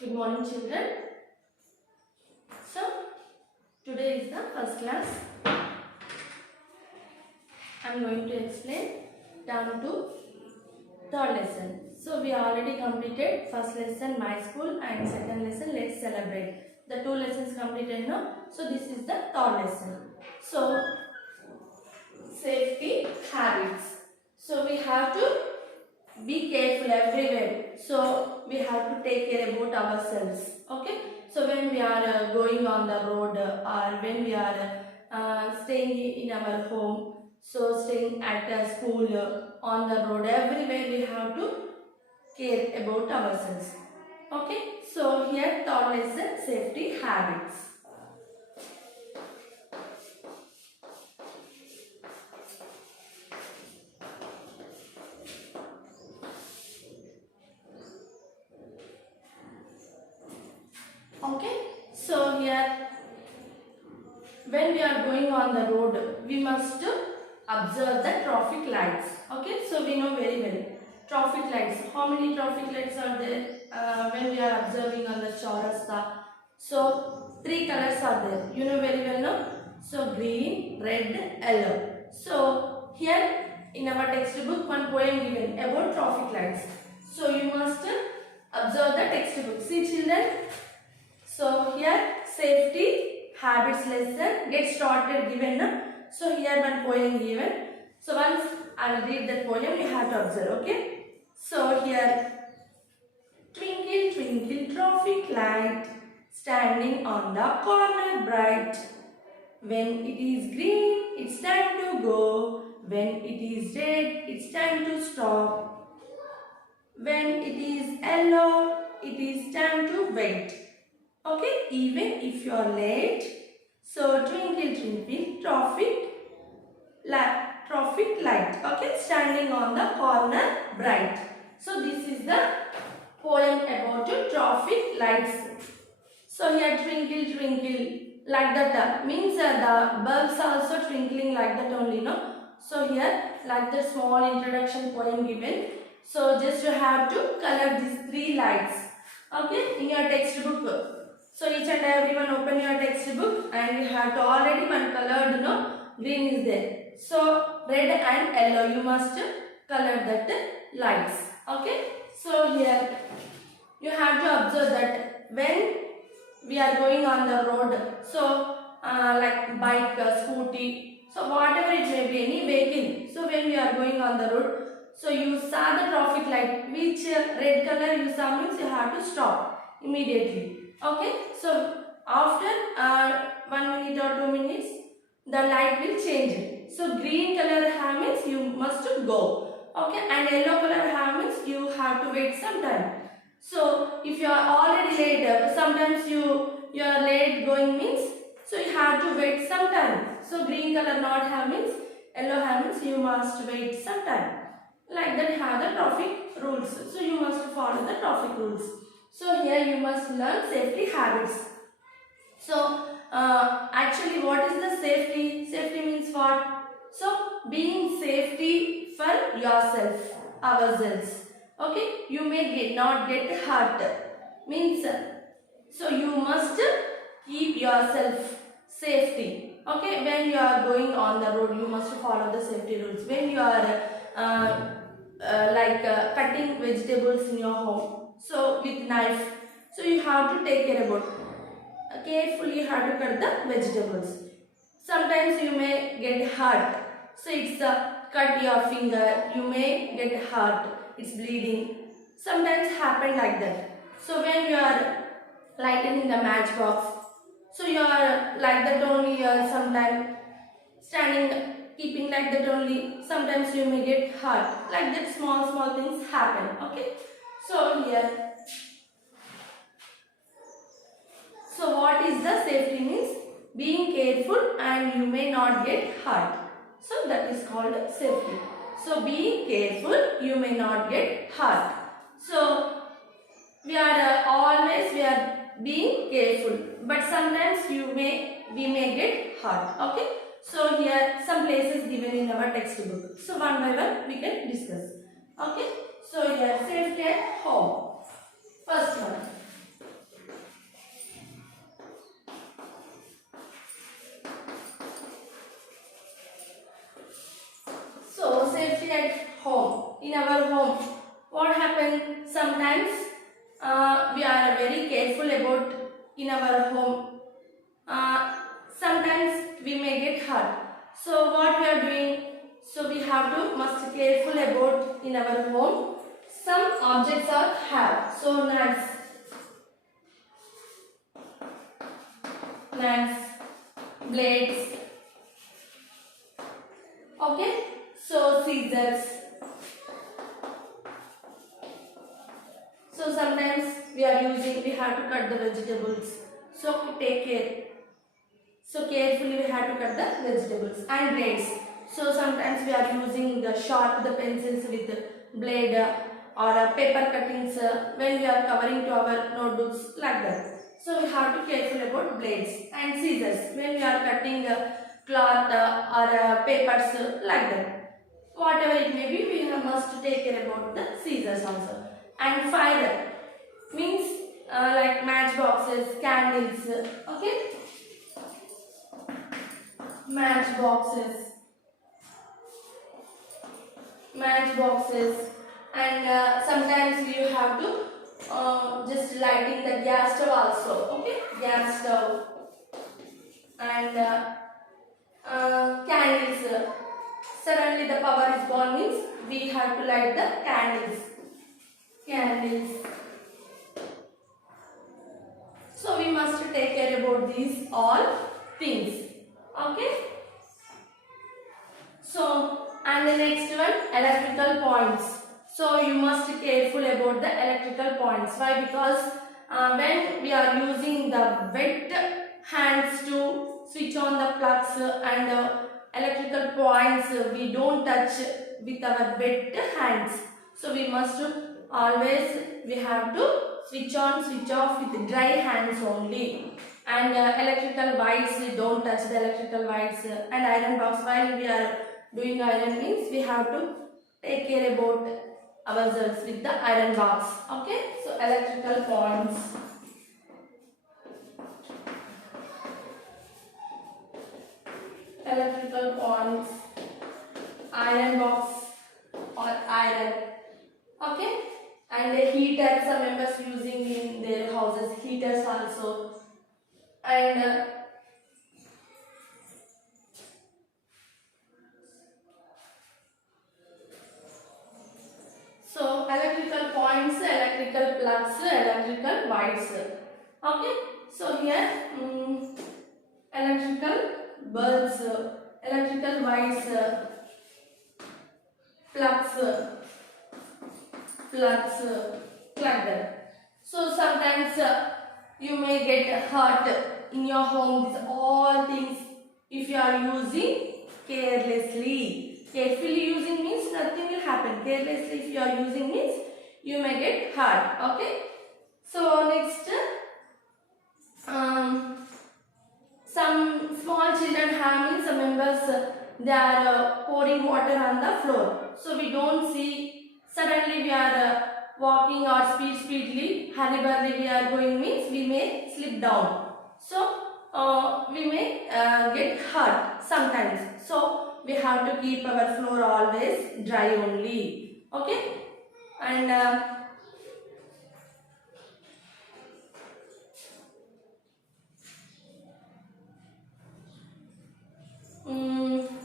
Good morning, children. So, today is the first class. I am going to explain down to third lesson. So, we already completed first lesson, my school, and second lesson, let's celebrate. The two lessons completed now. So, this is the third lesson. So, safety habits. So, we have to be careful everywhere. So we have to take care about ourselves. Okay. So when we are going on the road or when we are staying in our home, so staying at a school, on the road, everywhere we have to care about ourselves. Okay. So here third lesson, safety habits. Okay, so here when we are going on the road, we must observe the traffic lights. Okay, so we know very well traffic lights. How many traffic lights are there when we are observing on the chaurasta? So three colors are there. You know very well, no? So green, red, yellow. So here in our textbook, one poem given about traffic lights. So you must observe the textbook. See, children. So here safety habits lesson get started given. So here one poem given. So once I will read that poem, you have to observe. Okay. So here, twinkle twinkle traffic light, standing on the corner bright. When it is green, it's time to go. When it is red, it's time to stop. When it is yellow, it is time to wait. Okay, even if you are late. So twinkle twinkle traffic light. Okay, standing on the corner bright. So this is the poem about traffic lights. So here twinkle twinkle like that means the bulbs also twinkling like that only, no? So here like the small introduction poem given. So just you have to color these three lights. Okay, in your textbook. So each and everyone open your textbook and you have to already one colored, green is there. So red and yellow you must color that lights. Okay. So here you have to observe that when we are going on the road, so like bike, scooty, so whatever it may be, any vehicle. So when we are going on the road, so you saw the traffic light, which red color you saw means you have to stop immediately. Okay, so after 1 minute or 2 minutes, the light will change. So green color means you must go. Okay, and yellow color means you have to wait some time. So if you are already late, sometimes you are late going means, so you have to wait some time. So green color not have means, yellow have means you must wait some time. Like that have the traffic rules. So you must follow the traffic rules. So here you must learn safety habits. So actually what is the safety? Safety means what? So being safety for yourself, ourselves. Okay, you may not get hurt. Means so you must keep yourself safety. Okay, when you are going on the road, you must follow the safety rules. When you are cutting vegetables in your home, so with knife, so you have to take care about carefully how to cut the vegetables. Sometimes you may get hurt, so it's cut your finger, you may get hurt, it's bleeding. Sometimes happen like that. So when you are lightening the matchbox, so you are like that only, sometimes standing keeping like that only, sometimes you may get hurt. Like that small things happen. Okay, so here, so what is the safety means? Being careful and you may not get hurt. So that is called safety. So being careful, you may not get hurt. So we are always being careful, but sometimes we may get hurt. Okay. So here some places given in our textbook. So one by one we can discuss. Okay. So here safety at home. First one. our home, what happens? Sometimes we are very careful about in our home. Sometimes we may get hurt. So what we are doing? So we have to must careful about in our home. Some objects are have. So knives, blades. Okay. So scissors. So sometimes we have to cut the vegetables. So take care. So carefully we have to cut the vegetables and blades. So sometimes we are using the sharp the pencils with blade or paper cuttings when we are covering to our notebooks like that. So we have to careful about blades and scissors when we are cutting cloth or papers like that. Whatever it may be, we must take care about the scissors also. And fire means like matchboxes, candles. Okay. Matchboxes, and sometimes you have to just lighting the gas stove also. Okay, gas stove and candles. Suddenly the power is gone means we have to light the candles. So we must take care about these all things. Okay. So, and the next one, electrical points. So you must be careful about the electrical points. Why? Because when we are using the wet hands to switch on the plugs and electrical points, we don't touch with our wet hands. So we must always, we have to switch on, switch off with dry hands only. And electrical wires, we don't touch the electrical wires, and iron box. While we are doing iron means we have to take care about ourselves with the iron box. Okay, so electrical points. Iron box or iron. Okay, and a heater, some members using in their houses, heaters also. And so electrical points, electrical plugs, electrical wires. Okay, so here electrical bulbs, electrical wires, plugs like that. So sometimes you may get hurt in your home. These all things if you are using carelessly. Carefully using means nothing will happen. Carelessly if you are using means you may get hurt. Okay. So next, some small children have means some members they are pouring water on the floor. So we don't see, suddenly we are walking or speedily, hurriedly we are going means we may slip down. So we may get hurt sometimes. So we have to keep our floor always dry only. Okay, and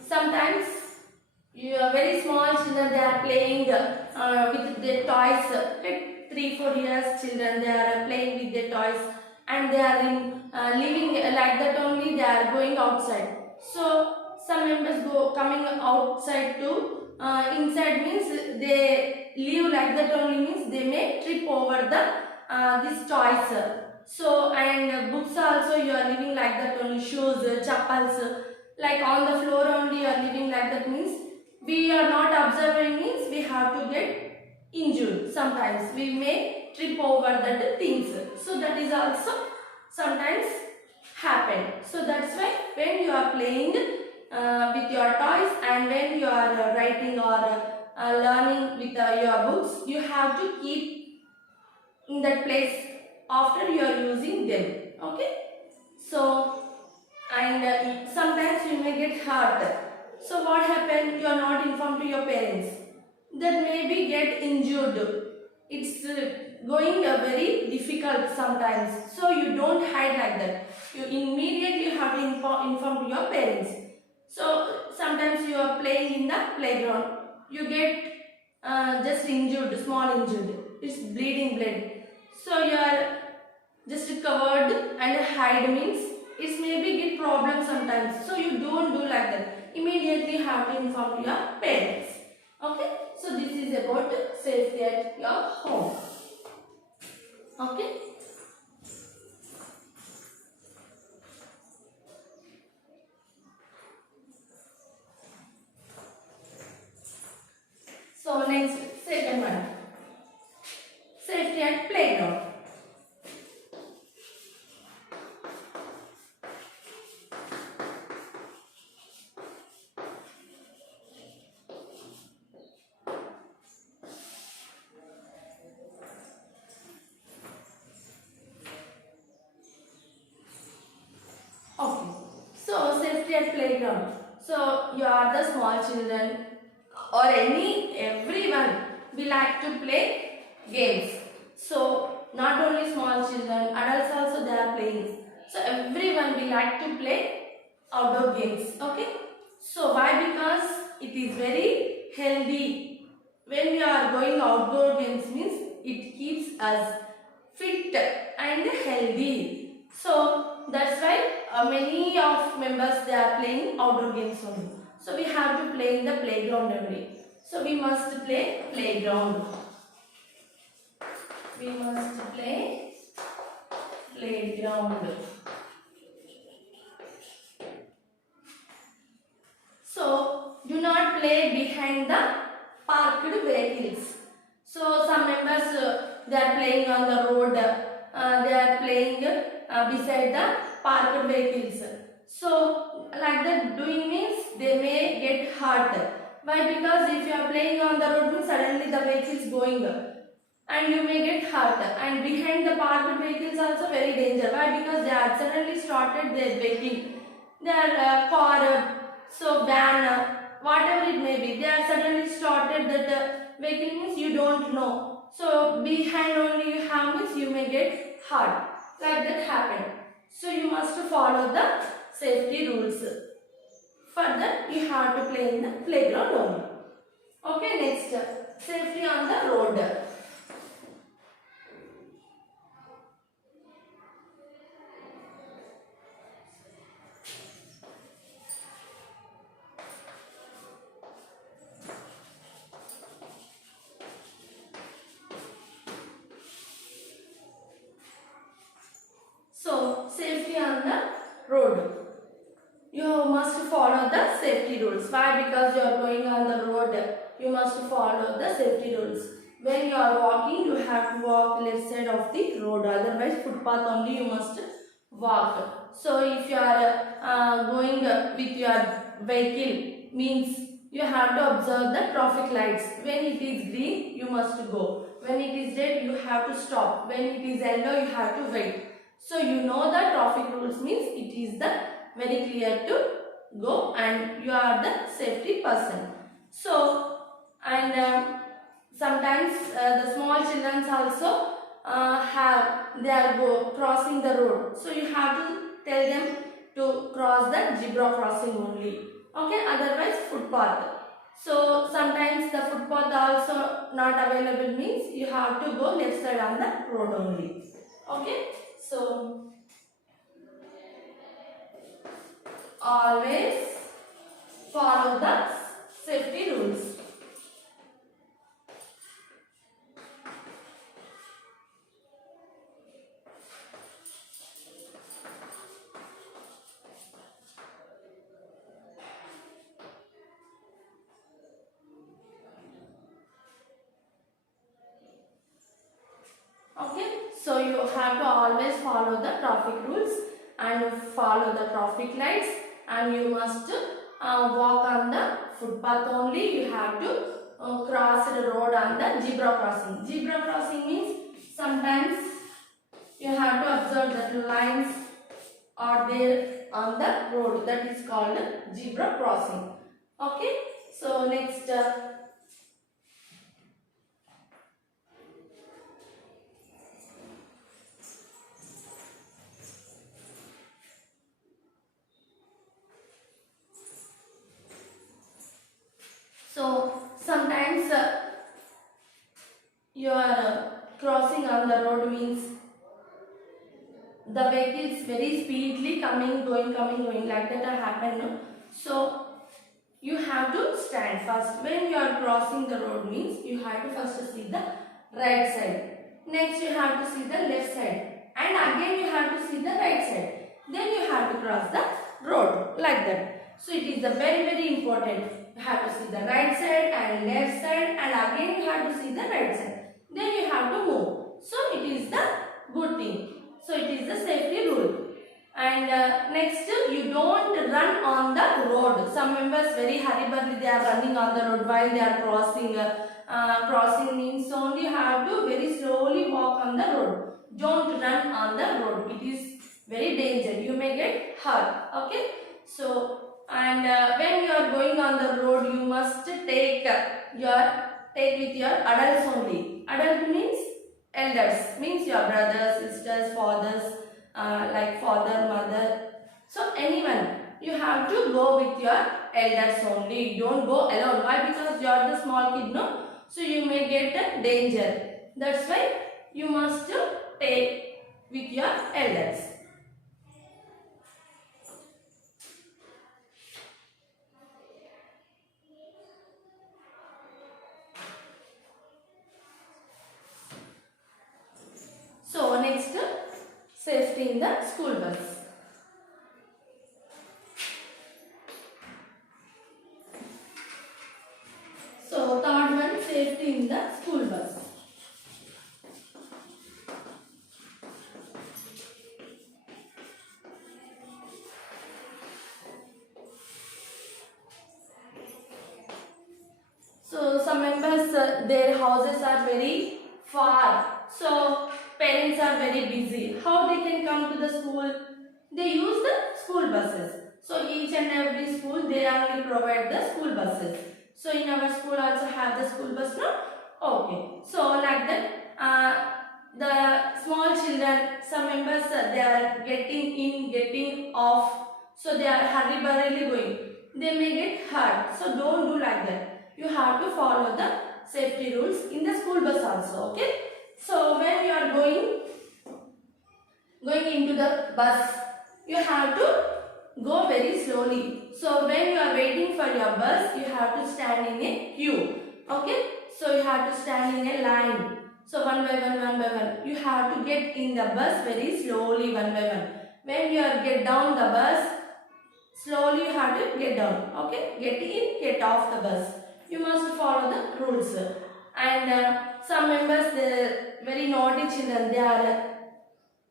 sometimes you are very small children, they are playing with their toys. Like 3-4 years children, they are playing with their toys and they are living like that only. They are going outside. So some members coming outside to inside means they live like that only means they may trip over the these toys. So and books also you are living like that only, shoes, chappals, like on the floor only you are living like that means we are not observing means we have to get injured. Sometimes we may trip over that things. So that is also sometimes happen. So that's why when you are playing with your toys and when you are writing or learning with your books, you have to keep in that place after you are using them. Okay. So and sometimes you may get hurt. So what happened? You are not informed to your parents. that maybe get injured. It's going very difficult sometimes. So you don't hide like that. You immediately have to inform to your parents. So sometimes you are playing in the playground. You get just injured, small injured. It's bleeding blood. So you are just covered and hide means it maybe get problem sometimes. So you don't do like that. Immediately have to inform your parents. Okay. So this is about safety at your home. Okay. So next, second one. Safety at playground. Okay. So safety at playground. So you are the small children or everyone we like to play games. So not only small children, adults also they are playing. So everyone we like to play outdoor games. Okay. So why? Because it is very healthy. When we are going outdoor games means it keeps us fit and healthy. So that's why many of members they are playing outdoor games only. So we have to play in the playground only. So we must play playground. We must play playground. So do not play behind the parked vehicles. So some members they are playing on the road. They are playing beside the parked vehicles. So like that doing means they may get hurt. Why? Because if you are playing on the road means suddenly the vehicle is going and you may get hurt. And behind the parked vehicles also very danger. Why? Because they are suddenly started their vehicle. Their car, so van, whatever it may be, they are suddenly started that vehicle means you don't know. So behind only you have means you may get hurt. Like that happen. So you must follow the safety rules. Further, you have to play in the playground only. Okay, next, safety on the road. So, safety on the road. You must follow the safety rules. Why? Because you are going on the road, you must follow the safety rules. When you are walking, you have to walk left side of the road. Otherwise, footpath only you must walk. So, if you are going with your vehicle, means you have to observe the traffic lights. When it is green, you must go. When it is red, you have to stop. When it is yellow, you have to wait. So you know the traffic rules means it is the very clear to go and you are the safety person. So and sometimes the small children also they are crossing the road. So you have to tell them to cross the zebra crossing only. Okay, otherwise footpath. So sometimes the footpath also not available means you have to go left side on the road only. Okay. So, always follow the safety rules. Okay, so you have to always follow the traffic rules and follow the traffic lights, and you must walk on the footpath only. You have to cross the road on the zebra crossing. Zebra crossing means sometimes you have to observe that lines are there on the road, that is called zebra crossing. Okay, so next you are crossing on the road means the vehicles very speedily coming, going like that happen. No? So you have to stand first. When you are crossing the road means you have to first see the right side. Next you have to see the left side. And again you have to see the right side. Then you have to cross the road like that. So it is the very important. You have to see the right side and left side, and again you have to see the right side. Then you have to move. So it is the good thing. So it is the safety rule. And next, you don't run on the road. Some members very hurriedly they are running on the road while they are crossing. Crossing means only you have to very slowly walk on the road. Don't run on the road. It is very dangerous. You may get hurt. Okay. So and when you are going on the road, you must take with your adults only. Adult means elders, means your brothers, sisters, fathers, like father, mother. So anyone, you have to go with your elders only. Don't go alone. Why? Because you are the small kid, no? So you may get a danger. That's why you must take with your elders. So next, safety in the school bus. So third one, safety in the school bus. So some members, their houses are very far. So parents are very busy. How they can come to the school? They use the school buses. So each and every school they only provide the school buses. So in our school also have the school bus, no? Okay. So like that, the small children, some members they are getting in, getting off. So they are hurriedly going. They may get hurt. So don't do like that. You have to follow the safety rules in the school bus also. Okay. So when you are going into the bus, you have to go very slowly. So when you are waiting for your bus, you have to stand in a queue. Okay. So you have to stand in a line. So one by one. You have to get in the bus very slowly, one by one. When you are get down the bus, slowly you have to get down. Okay. Get in, get off the bus. You must follow the rules. And some members, the very naughty children, they are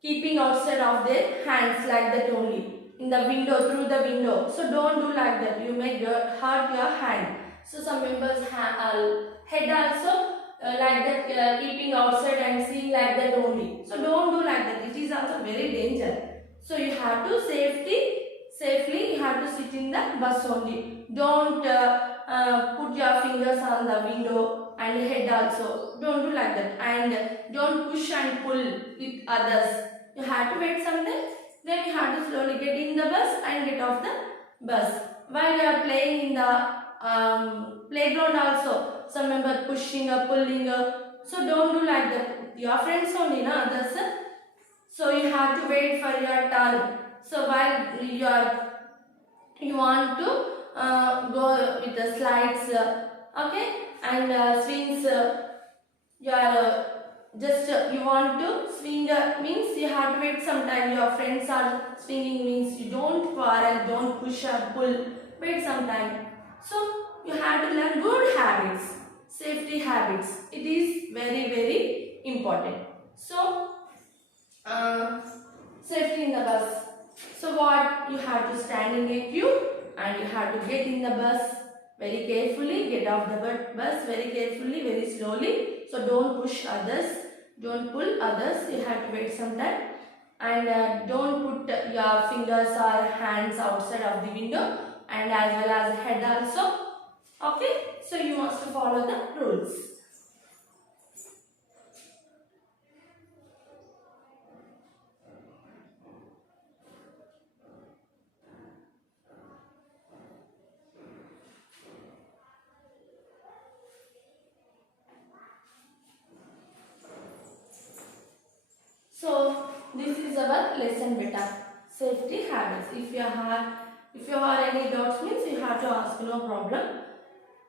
keeping outside of their hands like that only. In the window, through the window. So don't do like that. You may hurt your hand. So some members head also like that, keeping outside and seeing like that only. So don't do like that. It is also very dangerous. So you have to safely you have to sit in the bus only. Don't put your fingers on the window and head also. Don't do like that. And don't push and pull with others. You have to wait some time. Then you have to slowly get in the bus and get off the bus. While you are playing in the playground also, some member pushing or pulling. So don't do like that. Your friends only, no others. So you have to wait for your turn. So while you want to go with the slides, okay, and swings. You are you want to swing means you have to wait some time. Your friends are swinging means you don't quarrel, don't push or pull. Wait some time. So you have to learn good habits, safety habits. It is very important. So safety in the bus. So what? You have to stand in a queue and you have to get in the bus very carefully, get off the bus very carefully, very slowly. So don't push others, don't pull others. You have to wait some time. And don't put your fingers or hands outside of the window and as well as head also. Okay, so you must follow the rules. is our lesson beta. Safety habits. If you have any doubts means you have to ask, no problem.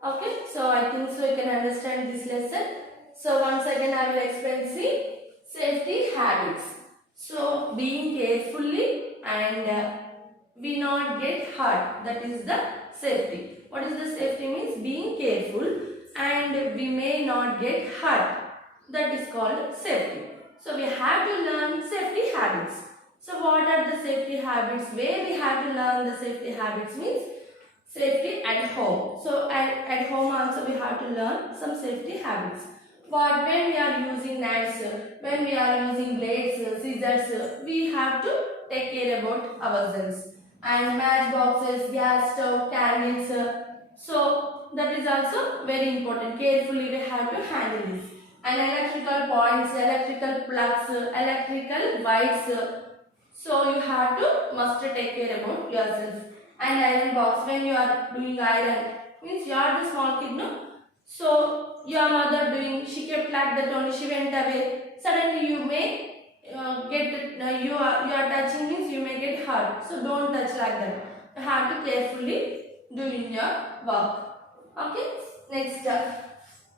Okay, so I think so you can understand this lesson. So once again I will explain. See, safety habits. So being carefully and we not get hurt. That is the safety. What is the safety means? Being careful and we may not get hurt. That is called safety. So we have to learn safety habits. So what are the safety habits? Where we have to learn the safety habits means safety at home. So at home also we have to learn some safety habits. But when we are using knives, when we are using blades, scissors, we have to take care about ourselves. And matchboxes, gas stove, candles. So that is also very important. Carefully we have to handle this. And electrical points, electrical plugs, electrical wires. So you have to must take care about yourself. And iron box, when you are doing iron, means you are the small kid, no? So your mother doing, she kept like that only, she went away. Suddenly you may you are touching means you may get hurt. So don't touch like that. You have to carefully do in your work. Okay. Next,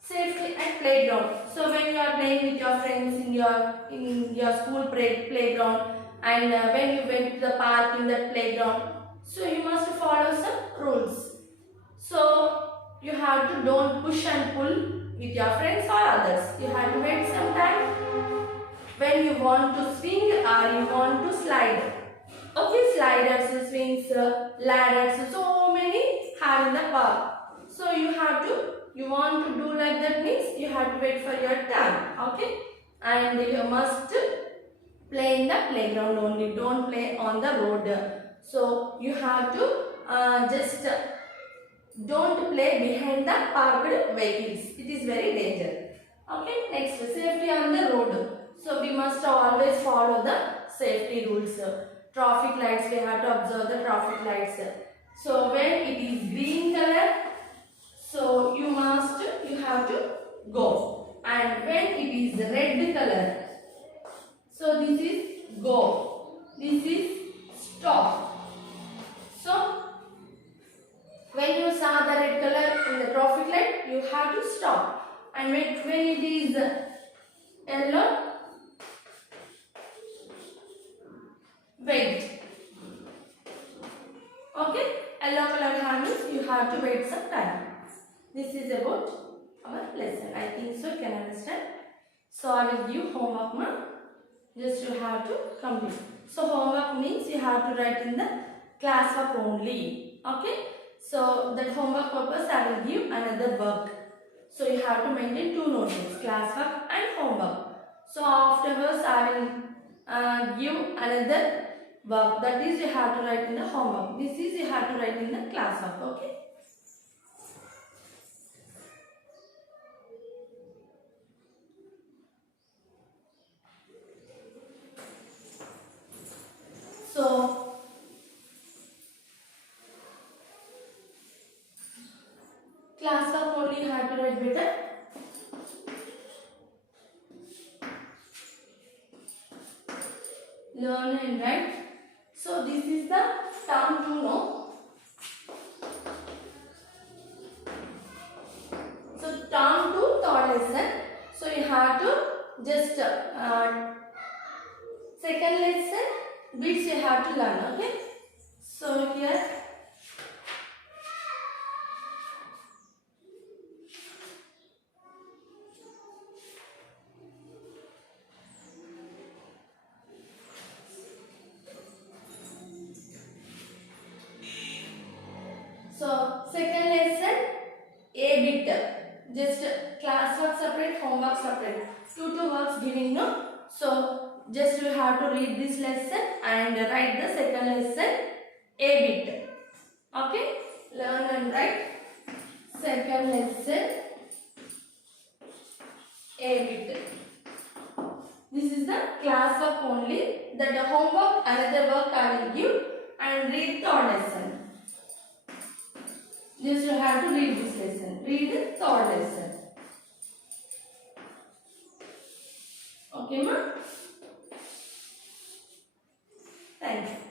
safety at playground. So when you are playing with your friends in your school playground, and when you went to the park in that playground, so you must follow some rules. So you have to don't push and pull with your friends or others. You have to wait some time when you want to swing or you want to slide. Okay, sliders, swings, ladders, so many have in the park. So you want to do like that means you have to wait for your turn. Okay, and you must play in the playground only. Don't play on the road. So you have to just don't play behind the parked vehicles. It is very dangerous. Okay, next, safety on the road. So we must always follow the safety rules. Traffic lights, we have to observe the traffic lights. So when it is green color, so you have to go. And when it is red color, so this is go. This is stop. So when you saw the red color in the traffic light, you have to stop. And when it is yellow, wait. Okay, yellow color means you have to wait some time. This is about our lesson. I think so you can understand. So I will give homework now. Just you have to complete. So homework means you have to write in the classwork only. Okay. So that homework purpose I will give another work. So you have to maintain two notebooks, classwork and homework. So afterwards I will give another work, that is you have to write in the homework. This is you have to write in the classwork. Okay. So classwork only you have to write better. Learn and write. So this is the term to know. So term to third lesson. So you have to just second lesson bits you have to learn. Okay. So here so second lesson A bit. Just classwork separate, homework separate. Two works giving, no? So just you have to read this lesson and write the second lesson A bit. Okay? Learn and write second lesson A bit. This is the classwork only. That the homework, another work I will give and read third lesson. Just you have to read this lesson. Read the third lesson. Okay, ma? Thank you.